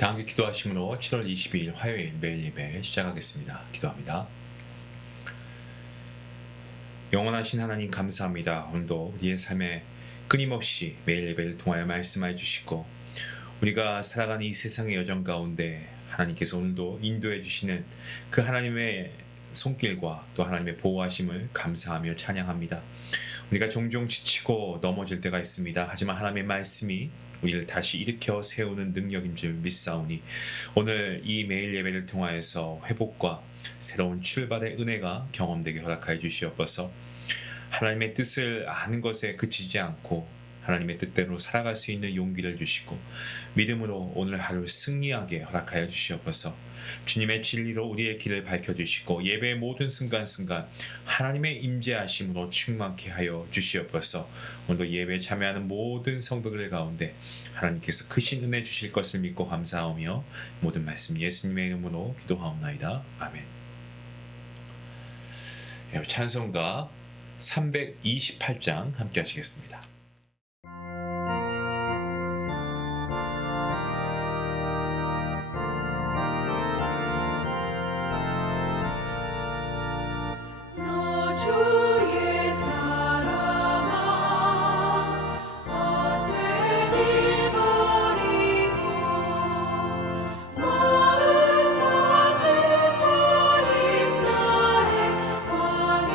다 함께 기도하심으로 7월 22일 화요일 매일 예배 시작하겠습니다. 기도합니다. 영원하신 하나님 감사합니다. 오늘도 우리의 삶에 끊임없이 매일 예배를 통하여 말씀해 주시고 우리가 살아가는 이 세상의 여정 가운데 하나님께서 오늘도 인도해 주시는 그 하나님의 손길과 또 하나님의 보호하심을 감사하며 찬양합니다. 우리가 종종 지치고 넘어질 때가 있습니다. 하지만 하나님의 말씀이 우리를 다시 일으켜 세우는 능력인 줄 믿사오니 오늘 이 매일 예배를 통하여서 회복과 새로운 출발의 은혜가 경험되게 허락하여 주시옵소서. 하나님의 뜻을 아는 것에 그치지 않고 하나님의 뜻대로 살아갈 수 있는 용기를 주시고 믿음으로 오늘 하루 승리하게 허락하여 주시옵소서. 주님의 진리로 우리의 길을 밝혀주시고 예배의 모든 순간순간 하나님의 임재하심으로 충만케 하여 주시옵소서. 오늘도 예배에 참여하는 모든 성도들 가운데 하나님께서 크신 은혜 주실 것을 믿고 감사하며 모든 말씀 예수님의 이름으로 기도하옵나이다. 아멘. 찬송가 328장 함께 하시겠습니다. 주의 사랑아 헛된 일 버리고 마음 같은 과인 나의 왕의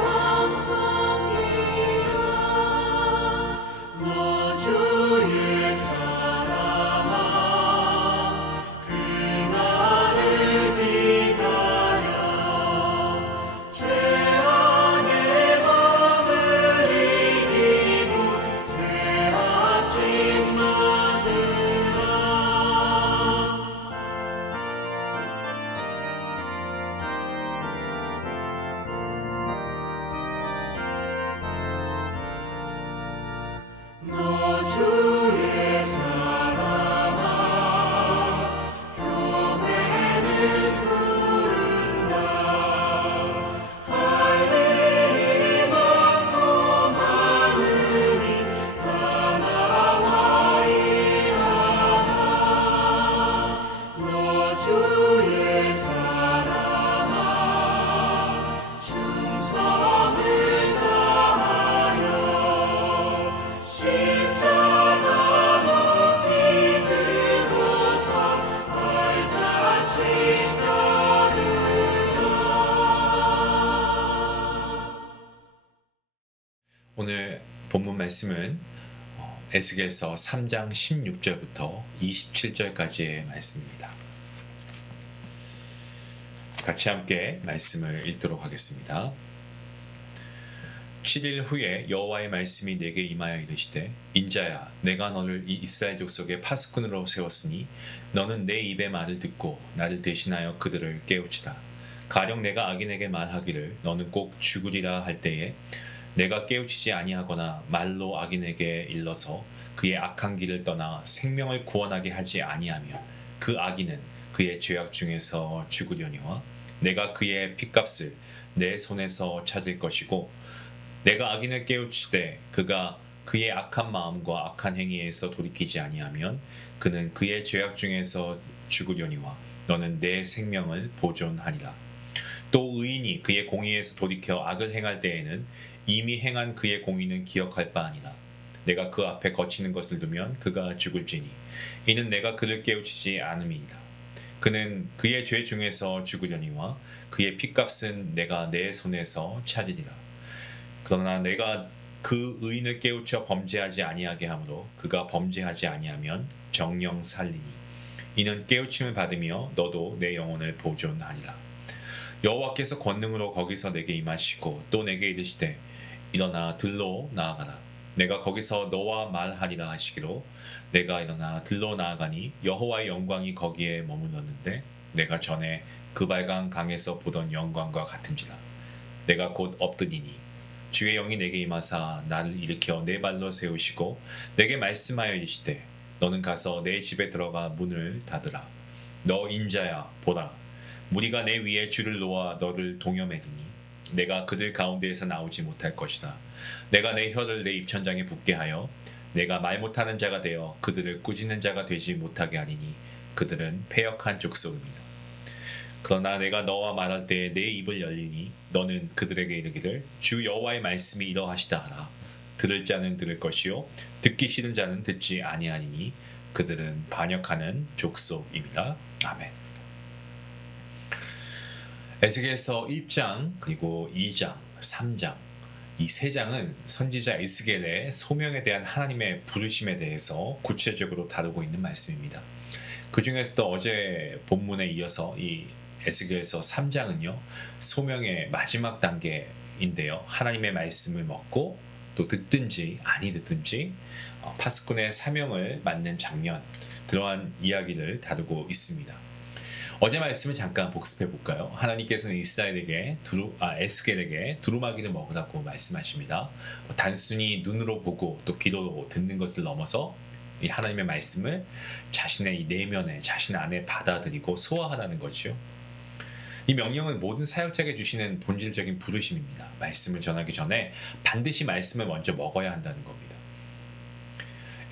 왕 섬기라. 너 주의 사랑아 그날을 기다려 너 주의 사랑아 교회는 부른다. 할 일이 많고 많으니 다 나와 일하라. 너 주의 사랑아 충성을 다하여 십자가 높이 들고서 발자취 따르라. 오늘 본문 말씀은 에스겔서 3장 16절부터 27절까지의 말씀입니다. 같이 함께 말씀을 읽도록 하겠습니다. 7일 후에 여호와의 말씀이 내게 임하여 이르시되 인자야 내가 너를 이 이스라엘 족속의 파수꾼으로 세웠으니 너는 내 입의 말을 듣고 나를 대신하여 그들을 깨우치라. 가령 내가 악인에게 말하기를 너는 꼭 죽으리라 할 때에 내가 깨우치지 아니하거나 말로 악인에게 일러서 그의 악한 길을 떠나 생명을 구원하게 하지 아니하면 그 악인은 그의 죄악 중에서 죽으려니와 내가 그의 핏값을 내 손에서 찾을 것이고 내가 악인을 깨우치되 그가 그의 악한 마음과 악한 행위에서 돌이키지 아니하면 그는 그의 죄악 중에서 죽으려니와 너는 내 생명을 보존하리라. 또 의인이 그의 공의에서 돌이켜 악을 행할 때에는 이미 행한 그의 공의는 기억할 바 아니라 내가 그 앞에 거치는 것을 두면 그가 죽을지니 이는 내가 그를 깨우치지 않음이니라. 그는 그의 죄 중에서 죽으려니와 그의 핏값은 내가 내 손에서 찾으리라. 그러나 내가 그 의인을 깨우쳐 범죄하지 아니하게 하므로 그가 범죄하지 아니하면 정령 살리니 이는 깨우침을 받으며 너도 내 영혼을 보존하리라. 여호와께서 권능으로 거기서 내게 임하시고 또 내게 이르시되 일어나 들로 나아가라. 내가 거기서 너와 말하리라 하시기로 내가 일어나 들로 나아가니 여호와의 영광이 거기에 머물렀는데 내가 전에 그 발강 강에서 보던 영광과 같은지라. 내가 곧 엎드리니 주의 영이 내게 임하사 나를 일으켜 내 발로 세우시고 내게 말씀하여 이르시되 너는 가서 내 집에 들어가 문을 닫으라. 너 인자야 보라 무리가 내 위에 줄을 놓아 너를 동여매리니 내가 그들 가운데에서 나오지 못할 것이다. 내가 내 혀를 내 입천장에 붙게 하여 내가 말 못하는 자가 되어 그들을 꾸짖는 자가 되지 못하게 하리니 그들은 패역한 족속입니다. 그러나 내가 너와 말할 때에 내 입을 열리니 너는 그들에게 이르기를 주 여호와의 말씀이 이러하시다 하라. 들을 자는 들을 것이요 듣기 싫은 자는 듣지 아니하니니 그들은 반역하는 족속입니다. 아멘. 에스겔서 1장 그리고 2장, 3장 이 세 장은 선지자 에스겔의 소명에 대한 하나님의 부르심에 대해서 구체적으로 다루고 있는 말씀입니다. 그 중에서도 어제 본문에 이어서 이 에스겔서 3장은요 소명의 마지막 단계인데요. 하나님의 말씀을 먹고 또 듣든지 아니 듣든지 파수꾼의 사명을 맡는 장면, 그러한 이야기를 다루고 있습니다. 어제 말씀을 잠깐 복습해 볼까요? 하나님께서는 이스라엘에게 에스겔에게 두루마기를 먹으라고 말씀하십니다. 단순히 눈으로 보고 또 귀로 듣는 것을 넘어서 이 하나님의 말씀을 자신의 이 내면에, 자신 안에 받아들이고 소화하라는 거죠. 이 명령은 모든 사역자에게 주시는 본질적인 부르심입니다. 말씀을 전하기 전에 반드시 말씀을 먼저 먹어야 한다는 겁니다.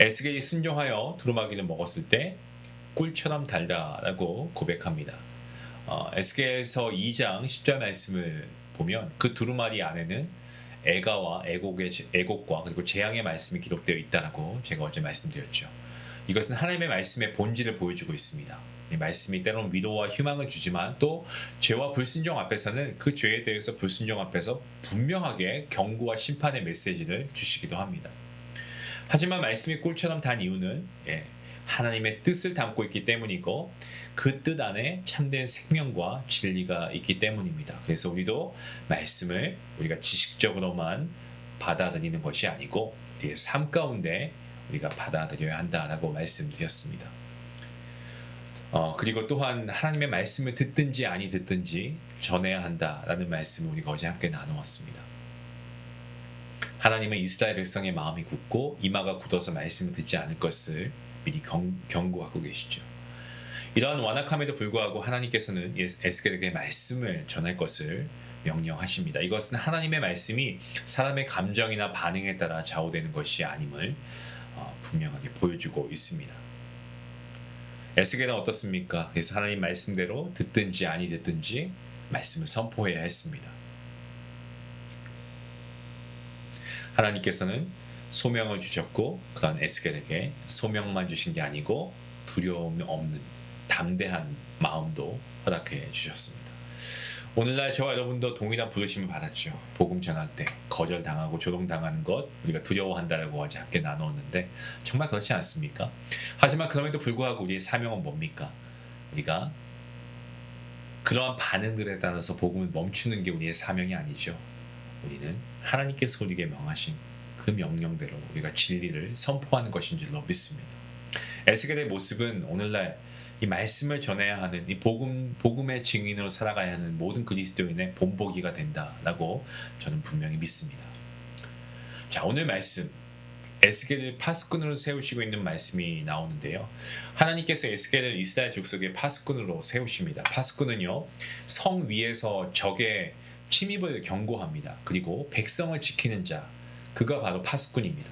에스겔이 순종하여 두루마기를 먹었을 때 꿀처럼 달다라고 고백합니다. 에스겔서 2장 10절 말씀을 보면 그 두루마리 안에는 애가와 애곡과 그리고 재앙의 말씀이 기록되어 있다라고 제가 어제 말씀드렸죠. 이것은 하나님의 말씀의 본질을 보여주고 있습니다. 이 말씀이 때로는 위로와 희망을 주지만 또 죄와 불순종 앞에서는 그 죄에 대해서 불순종 앞에서 분명하게 경고와 심판의 메시지를 주시기도 합니다. 하지만 말씀이 꿀처럼 단 이유는 하나님의 뜻을 담고 있기 때문이고 그 뜻 안에 참된 생명과 진리가 있기 때문입니다. 그래서 우리도 말씀을 우리가 지식적으로만 받아들이는 것이 아니고 우리의 삶 가운데 우리가 받아들여야 한다라고 말씀드렸습니다. 그리고 또한 하나님의 말씀을 듣든지 아니 듣든지 전해야 한다라는 말씀을 우리가 어제 함께 나누었습니다. 하나님은 이스라엘 백성의 마음이 굳고 이마가 굳어서 말씀을 듣지 않을 것을 미리 경고하고 계시죠. 이러한 완악함에도 불구하고 하나님께서는 에스겔에게 말씀을 전할 것을 명령하십니다. 이것은 하나님의 말씀이 사람의 감정이나 반응에 따라 좌우되는 것이 아님을 분명하게 보여주고 있습니다. 에스겔은 어떻습니까? 그래서 하나님 말씀대로 듣든지 아니 듣든지 말씀을 선포해야 했습니다. 하나님께서는 소명을 주셨고 그런 에스겔에게 소명만 주신 게 아니고 두려움 없는 담대한 마음도 허락해 주셨습니다. 오늘날 저와 여러분도 동일한 부르심을 받았죠. 복음 전할 때 거절당하고 조롱당하는 것 우리가 두려워한다라고 어제 함께 나누었는데 정말 그렇지 않습니까? 하지만 그럼에도 불구하고 우리의 사명은 뭡니까? 우리가 그러한 반응들에 따라서 복음을 멈추는 게 우리의 사명이 아니죠. 우리는 하나님께서 우리에게 명하신 그 명령대로 우리가 진리를 선포하는 것인 줄로 믿습니다. 에스겔의 모습은 오늘날 이 말씀을 전해야 하는 이 복음의 증인으로 살아가야 하는 모든 그리스도인의 본보기가 된다라고 저는 분명히 믿습니다. 자, 오늘 말씀 에스겔을 파수꾼으로 세우시고 있는 말씀이 나오는데요. 하나님께서 에스겔을 이스라엘 족속의 파수꾼으로 세우십니다. 파수꾼은요 성 위에서 적의 침입을 경고합니다. 그리고 백성을 지키는 자, 그가 바로 파수꾼입니다.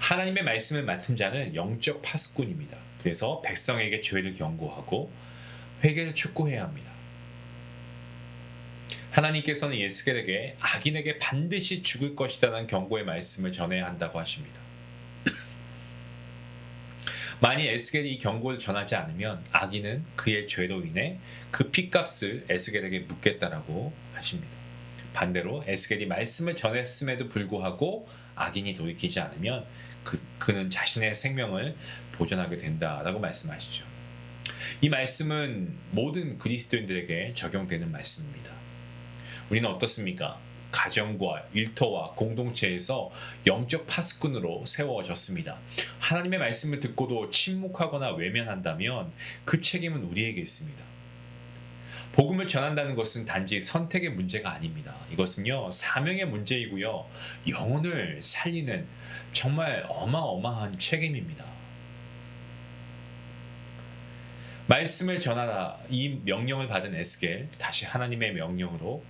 하나님의 말씀을 맡은 자는 영적 파수꾼입니다. 그래서 백성에게 죄를 경고하고 회개를 촉구해야 합니다. 하나님께서는 에스겔에게 악인에게 반드시 죽을 것이라는 경고의 말씀을 전해야 한다고 하십니다. 만일 에스겔이 이 경고를 전하지 않으면 악인은 그의 죄로 인해 그 핏값을 에스겔에게 묻겠다라고 하십니다. 반대로 에스겔이 말씀을 전했음에도 불구하고 악인이 돌이키지 않으면 그는 자신의 생명을 보존하게 된다라고 말씀하시죠. 이 말씀은 모든 그리스도인들에게 적용되는 말씀입니다. 우리는 어떻습니까? 가정과 일터와 공동체에서 영적 파수꾼으로 세워졌습니다. 하나님의 말씀을 듣고도 침묵하거나 외면한다면 그 책임은 우리에게 있습니다. 복음을 전한다는 것은 단지 선택의 문제가 아닙니다. 이것은요 사명의 문제이고요 영혼을 살리는 정말 어마어마한 책임입니다. 말씀을 전하라 이 명령을 받은 에스겔 다시 하나님의 명령으로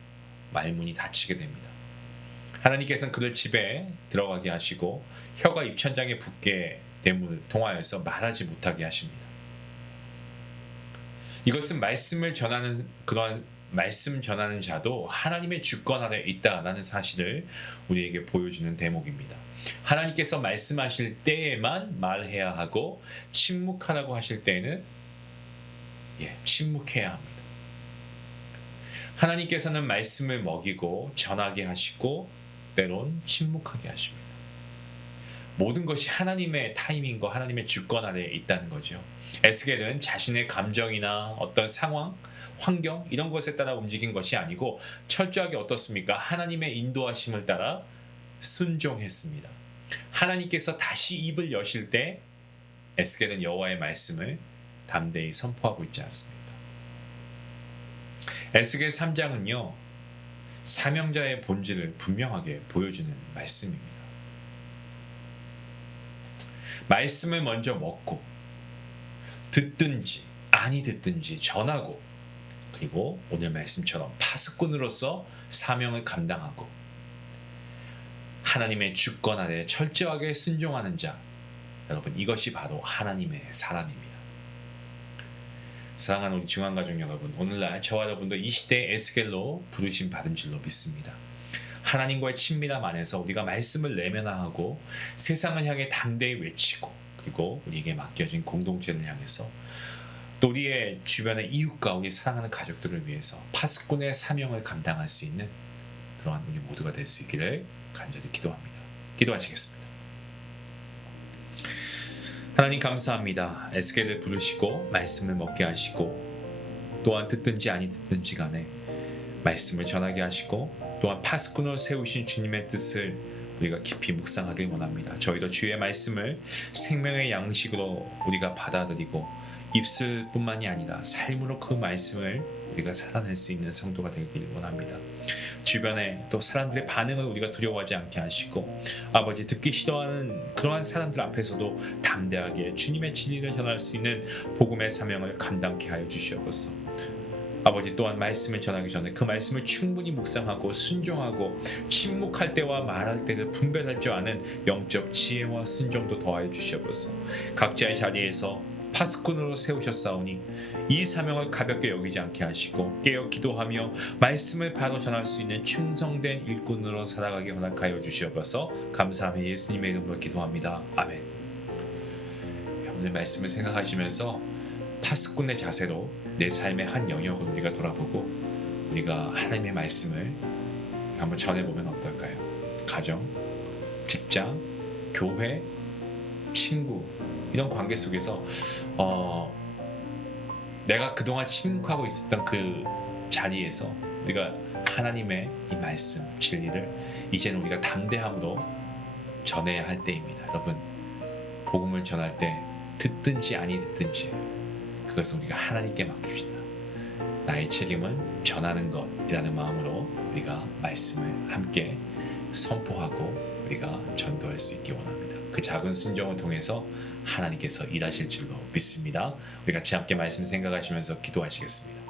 말문이 닫히게 됩니다. 하나님께서는 그를 집에 들어가게 하시고 혀가 입천장에 붙게 됨을 통하여서 말하지 못하게 하십니다. 이것은 말씀을 전하는 그러한 말씀 전하는 자도 하나님의 주권 아래 있다라는 사실을 우리에게 보여주는 대목입니다. 하나님께서 말씀하실 때에만 말해야 하고 침묵하라고 하실 때에는 침묵해야 합니다. 하나님께서는 말씀을 먹이고 전하게 하시고 때론 침묵하게 하십니다. 모든 것이 하나님의 타이밍과 하나님의 주권 아래에 있다는 거죠. 에스겔은 자신의 감정이나 어떤 상황, 환경 이런 것에 따라 움직인 것이 아니고 철저하게 어떻습니까? 하나님의 인도하심을 따라 순종했습니다. 하나님께서 다시 입을 여실 때 에스겔은 여호와의 말씀을 담대히 선포하고 있지 않습니까? 에스겔 3장은요. 사명자의 본질을 분명하게 보여주는 말씀입니다. 말씀을 먼저 먹고 듣든지 아니 듣든지 전하고 그리고 오늘 말씀처럼 파수꾼으로서 사명을 감당하고 하나님의 주권 아래 철저하게 순종하는 자, 여러분 이것이 바로 하나님의 사람입니다. 사랑하는 우리 중앙가족 여러분, 오늘날 저와 여러분도 이 시대의 에스겔로 부르심 받은 줄로 믿습니다. 하나님과의 친밀함 안에서 우리가 말씀을 내면화하고 세상을 향해 담대히 외치고 그리고 우리에게 맡겨진 공동체를 향해서 또 우리의 주변의 이웃과 우리 사랑하는 가족들을 위해서 파수꾼의 사명을 감당할 수 있는 그러한 우리 모두가 될 수 있기를 간절히 기도합니다. 기도하시겠습니다. 하나님 감사합니다. 에스겔을 부르시고 말씀을 먹게 하시고 또한 듣든지 아니 듣든지 간에 말씀을 전하게 하시고 또한 파수꾼을 세우신 주님의 뜻을 우리가 깊이 묵상하길 원합니다. 저희도 주의 말씀을 생명의 양식으로 우리가 받아들이고 입술뿐만이 아니라 삶으로 그 말씀을 우리가 살아낼 수 있는 성도가 되길 원합니다. 주변에 또 사람들의 반응을 우리가 두려워하지 않게 하시고 아버지 듣기 싫어하는 그러한 사람들 앞에서도 담대하게 주님의 진리를 전할 수 있는 복음의 사명을 감당케 하여 주시옵소서. 아버지 또한 말씀을 전하기 전에 그 말씀을 충분히 묵상하고 순종하고 침묵할 때와 말할 때를 분별할 줄 아는 영적 지혜와 순종도 더하여 주시옵소서. 각자의 자리에서 파수꾼으로 세우셨사오니 이 사명을 가볍게 여기지 않게 하시고 깨어 기도하며 말씀을 바로 전할 수 있는 충성된 일꾼으로 살아가게 허락하여 주시옵소서. 감사하며 예수님의 이름으로 기도합니다. 아멘. 오늘 말씀을 생각하시면서 파수꾼의 자세로 내 삶의 한 영역을 우리가 돌아보고 우리가 하나님의 말씀을 한번 전해보면 어떨까요? 가정, 직장, 교회, 친구 이런 관계 속에서 내가 그동안 침묵하고 있었던 그 자리에서 우리가 하나님의 이 말씀, 진리를 이제는 우리가 담대함으로 전해야 할 때입니다. 여러분, 복음을 전할 때 듣든지 아니 듣든지 그것은 우리가 하나님께 맡깁시다. 나의 책임은 전하는 것이라는 마음으로 우리가 말씀을 함께 선포하고 우리가 전도할 수 있기 원합니다. 그 작은 순종을 통해서 하나님께서 일하실 줄로 믿습니다. 우리 같이 함께 말씀 생각하시면서 기도하시겠습니다.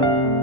주옵소서.